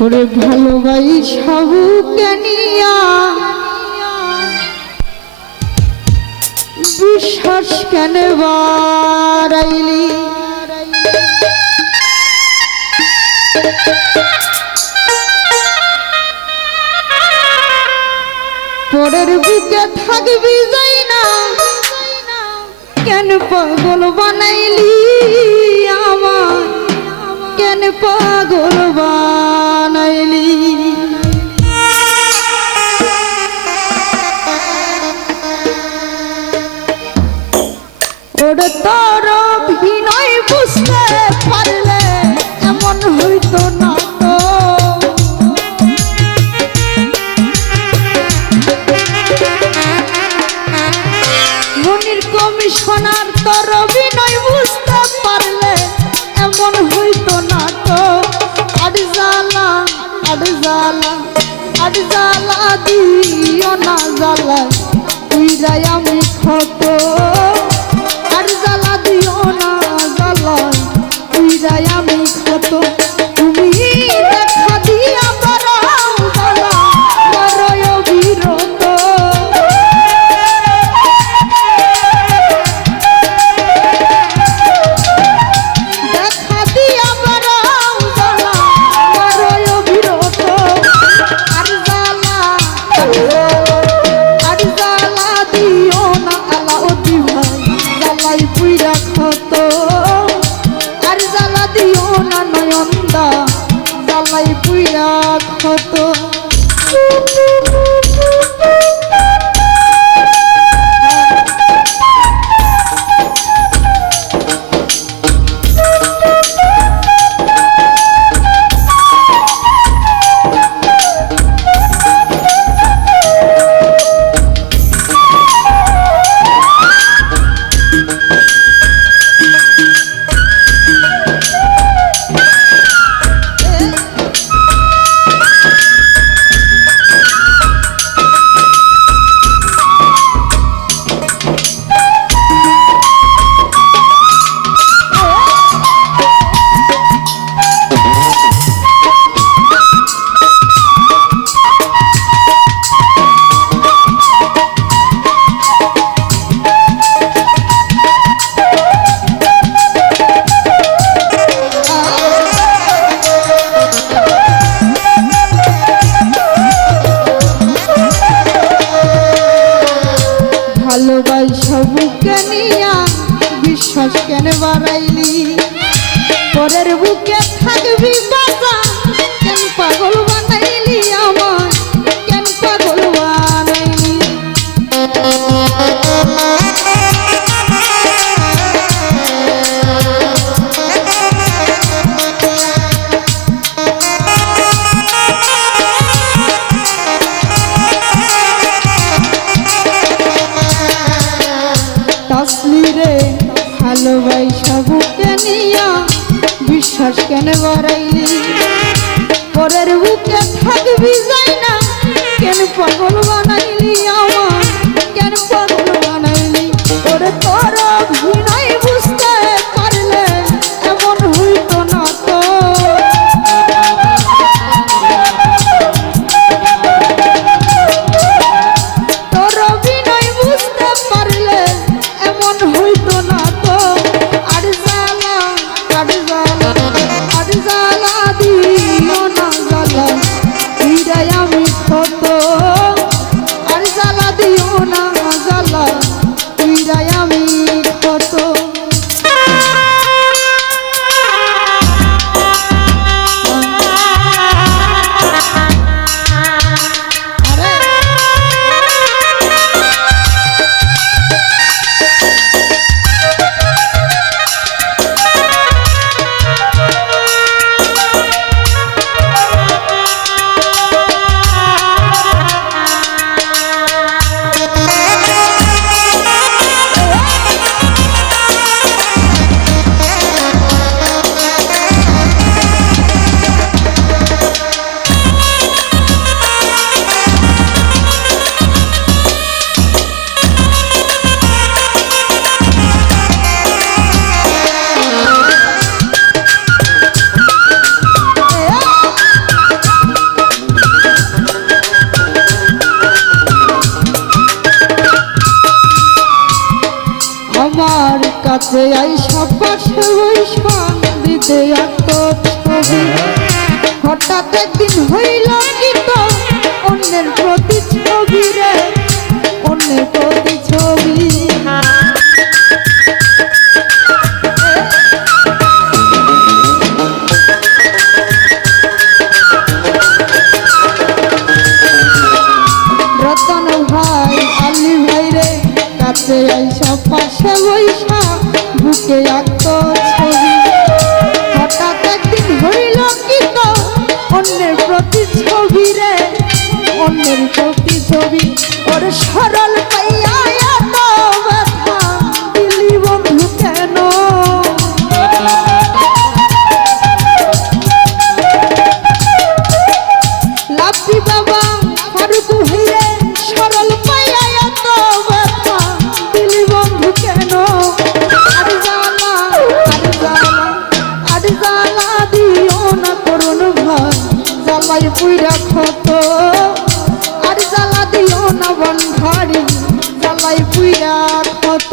ওরে ভালোবাসা বুকে নিয়া বিশ্বাস কেন বাড়াইলি পরের বুকে থাকবি যাই না কেন পাগল বানাইলি আমার কেন পাগল বানাইলি ওরে তোর অভিনয় বুঝতে পারলে এমন হইতো না তো মনির কমিশনার তোর অভিনয় বুঝতে পারলে এমন হইতো না তো আর জ্বালা আর জ্বালা আর জ্বালা দিও না জ্বালা উইরাই আমি ক্ষত আর জ্বালা দিও না জ্বালা উইরাই আমি ক্ষত তুমি দেখা দিয়া বারাও জ্বালা বারয় বিরত দেখা দিয়া বারাও জ্বালা বারয় বিরত আর জ্বালা আর জ্বালা দিও না আলাউদ্দি ভাই জ্বালাই পুইরা ক্ষত আর জ্বালা দিও না নয়নদা জ্বালাই পুইরা ক্ষত ভালোবাসা বুকে নিয়া বিশ্বাস কেন বাড়াইলি পরের বুকে থাকবি বাজা কেন পাগল বানাইলি আমার কেন পাগল বানাইলি তাসলিরে ভালোবাসা বুকে নিয়া বিশ্বাস কেন বাড়াইলি পরের বুকে থাকবি যাই না কেন পাগল বানাইলি আমার কেন পাগল বানাইলি ওরে তোর অভিনয় বুঝতে পারলে এমন হইতো না তো তোর অভিনয় বুঝতে পারলে এমন হইতো না তো আর জ্বালা আর জ্বালা আর জ্বালা দিও না জ্বালা হীরাই আমি ক্ষত আমার কাছে আইসা পাশে বৈশা দিতে এত ছবি হঠাৎ একদিন হইল কি তো অন্যের প্রতিচ্ছবি রে অন্যের প্রতিচ্ছবি রতন ভাই আলী ভাই রে কাছে আইসা পাশে বৈশা বুকে আঁকত ছবি হঠাৎ একদিন হইল কি তো অন্যের প্রতিচ্ছবি রে অন্যের প্রতিচ্ছবি ওর সরল পাইয়া এত ব্যথা দিলি বন্ধু কেন লাভি বাবা ফারুক হইরে সরল পাইয়া এত ব্যথা দিলি বন্ধু কেন আর জ্বালা আর জ্বালা দিও না করুন ভাই জ্বালাই পুইরা ক্ষত আর জ্বালা দিও না বন্ধারি জ্বালাই পুইরা ক্ষত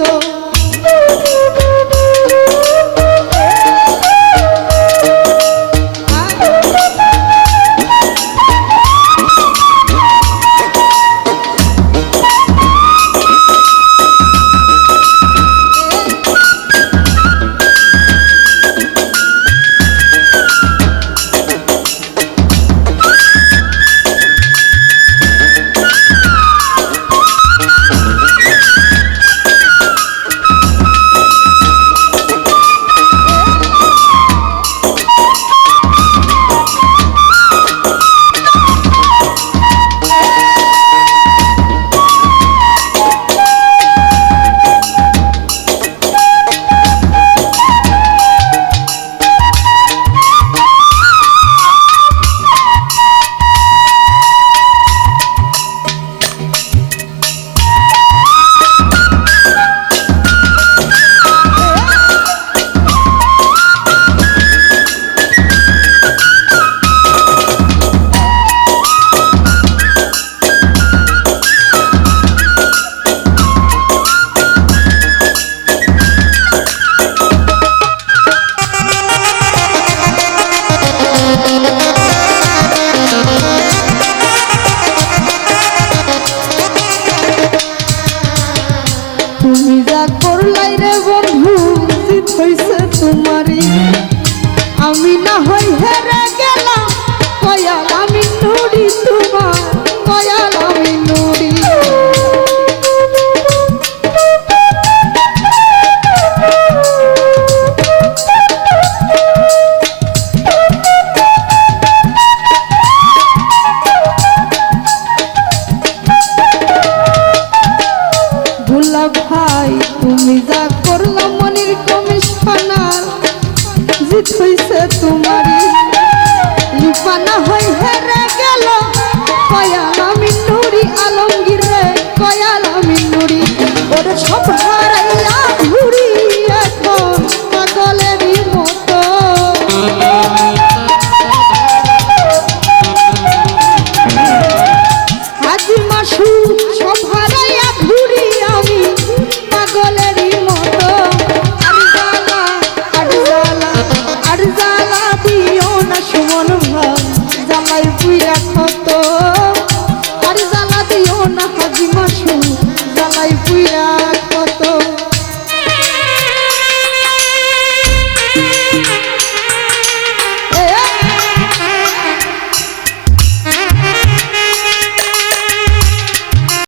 তুমি যা করলাই রে বন্ধু জিত হইছে তোমারই আমি না হই হেরে গেলাম কয়াল আমি নুড়ি তোমার কয়াল আমি নুড়ি ভাই তুমি যা করলাম মনির কমিশনার জিত হইছে